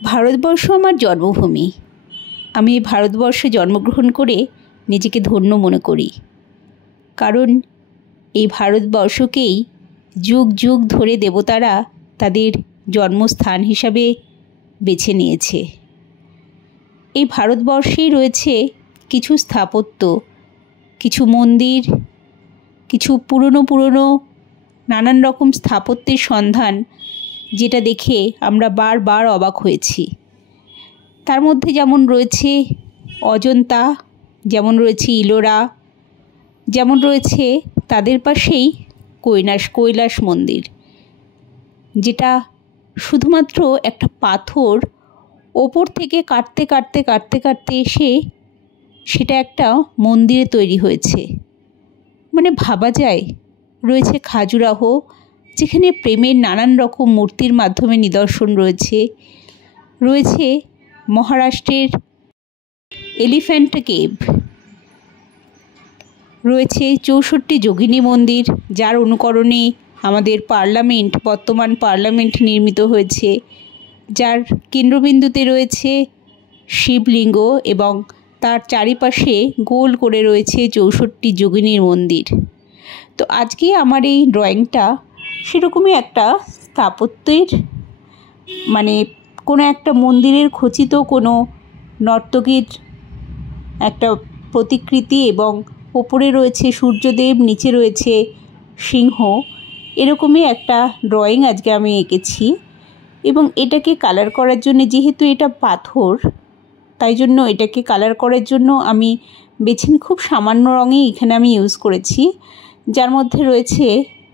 ভারতবর্ষ আমার জন্মভূমি। আমি ভারতবর্ষে জন্মগ্রহণ করে নিজেকে ধন্য মনে করি, কারণ এই ভারতবর্ষকেই যুগ যুগ ধরে দেবতারা তাদের জন্মস্থান হিসাবে বেছে নিয়েছে। এই ভারতবর্ষেই রয়েছে কিছু স্থাপত্য, কিছু মন্দির, কিছু পুরনো নানান রকম স্থাপত্যের সন্ধান, যেটা দেখে আমরা বারবার অবাক হয়েছি। তার মধ্যে যেমন রয়েছে অজন্তা, যেমন রয়েছে ইলোরা, যেমন রয়েছে তাদের পাশেই কৈলাস মন্দির, যেটা শুধুমাত্র একটা পাথর ওপর থেকে কাটতে এসে সেটা একটা মন্দিরে তৈরি হয়েছে। মানে ভাবা যায়। রয়েছে খাজুরাহ, যেখানে প্রেমের নানান রকম মূর্তির মাধ্যমে নিদর্শন রয়েছে। রয়েছে মহারাষ্ট্রের এলিফ্যান্ট কেভ, রয়েছে 64 যোগিনী মন্দির, যার অনুকরণে আমাদের বর্তমান পার্লামেন্ট নির্মিত হয়েছে, যার কেন্দ্রবিন্দুতে রয়েছে শিবলিঙ্গ এবং তার চারিপাশে গোল করে রয়েছে 64 যোগিনীর মন্দির। তো আজকে আমার এই ড্রয়িংটা সেরকমই একটা স্থাপত্যের, মানে কোনো একটা মন্দিরের খচিত কোনো নর্তকীর একটা প্রতিকৃতি, এবং ওপরে রয়েছে সূর্যদেব, নিচে রয়েছে সিংহ, এরকমই একটা ড্রয়িং আজকে আমি এঁকেছি। এবং এটাকে কালার করার জন্য, যেহেতু এটা পাথর, তাই জন্য এটাকে কালার করার জন্য আমি খুব সামান্য রঙই এখানে আমি ইউজ করেছি, যার মধ্যে রয়েছে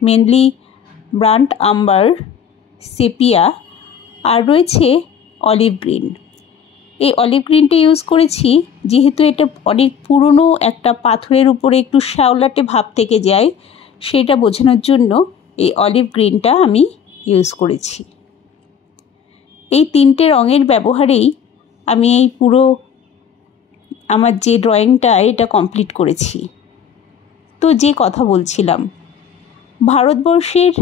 মেনলি ব্রান্ট আম্বার, সেপিয়া, আর রয়েছে অলিভ গ্রিন। এই অলিভ গ্রিনটা ইউজ করেছি যেহেতু এটা অনেক পুরনো একটা পাথরের উপরে একটু শ্যাওলাটে ভাব থেকে যায়, সেটা বোঝানোর জন্য এই অলিভ গ্রিনটা আমি ইউজ করেছি। এই 3টে রঙের ব্যবহারেই আমি এই পুরো আমার যে ড্রয়িংটা এটা কমপ্লিট করেছি। তো যে কথা বলছিলাম, ভারতবর্ষের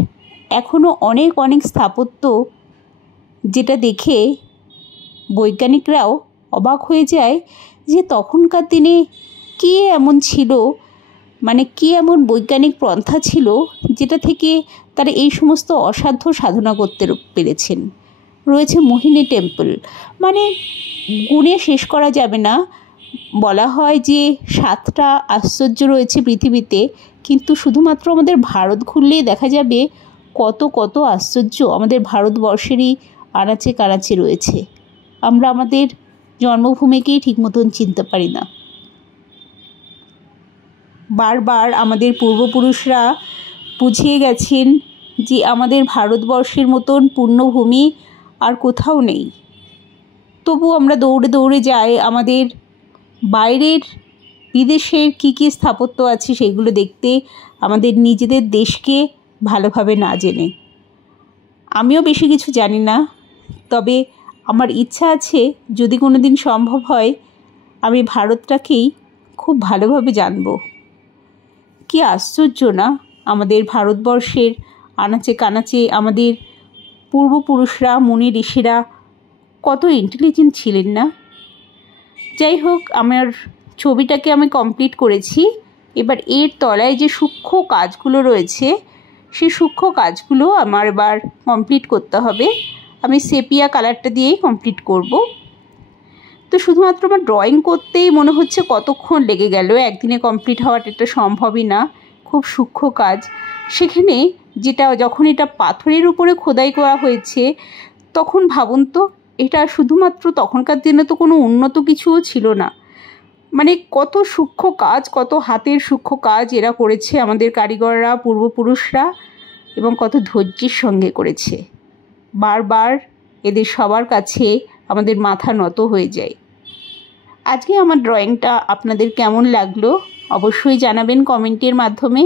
এখনও অনেক স্থাপত্য, যেটা দেখে বৈজ্ঞানিকরাও অবাক হয়ে যায় যে তখনকার দিনে কী এমন ছিল, মানে কী এমন বৈজ্ঞানিক পন্থা ছিল যেটা থেকে তারা এই সমস্ত অসাধ্য সাধনা করতে পেরেছেন। রয়েছে মোহিনী টেম্পল, মানে গুণে শেষ করা যাবে না। বলা হয় যে 7টা আশ্চর্য রয়েছে পৃথিবীতে, কিন্তু শুধুমাত্র আমাদের ভারত ঘুরলেই দেখা যাবে কত আশ্চর্য আমাদের ভারতবর্ষেরই আনাচে কানাচে রয়েছে। আমরা আমাদের জন্মভূমিকেই ঠিক মতন চিনতে পারি না। বারবার আমাদের পূর্বপুরুষরা বুঝিয়ে গেছেন যে আমাদের ভারতবর্ষের মতন পূর্ণভূমি আর কোথাও নেই। তবু আমরা দৌড়ে যাই আমাদের বাইরের বিদেশের কী স্থাপত্য আছে সেগুলো দেখতে, আমাদের নিজেদের দেশকে ভালোভাবে না জেনে। আমিও বেশি কিছু জানি না, তবে আমার ইচ্ছা আছে যদি কোনো দিন সম্ভব হয় আমি ভারতটাকেই খুব ভালোভাবে জানব। কী আশ্চর্য না আমাদের ভারতবর্ষের আনাচে কানাচে আমাদের পূর্বপুরুষরা, মুনি ঋষিরা কত ইন্টেলিজেন্ট ছিলেন না। যাই হোক, আমার ছবিটাকে আমি কমপ্লিট করেছি। এবার এর তলায় যে সূক্ষ্ম কাজগুলো রয়েছে সেই সূক্ষ্ম কাজগুলো আমার এবার কমপ্লিট করতে হবে। আমি সেপিয়া কালারটা দিয়েই কমপ্লিট করব। তো শুধুমাত্র আমার ড্রয়িং করতেই মনে হচ্ছে কতক্ষণ লেগে গেল, একদিনে কমপ্লিট হওয়াটা এটা সম্ভবই না, খুব সূক্ষ্ম কাজ। সেখানে যখন এটা পাথরের উপরে খোদাই করা হয়েছে, তখন ভাবুন তো, এটা শুধুমাত্র তখনকার দিনে তো কোনো উন্নত কিছুও ছিল না, মানে কত সূক্ষ্ম কাজ, কত হাতের সূক্ষ্ম কাজ এরা করেছে আমাদের কারিগররা, পূর্বপুরুষরা, এবং কত ধৈর্যের সঙ্গে করেছে। বারবার এদের সবার কাছে আমাদের মাথা নত হয়ে যায়। আজকে আমার ড্রয়িংটা আপনাদের কেমন লাগলো অবশ্যই জানাবেন কমেন্টের মাধ্যমে।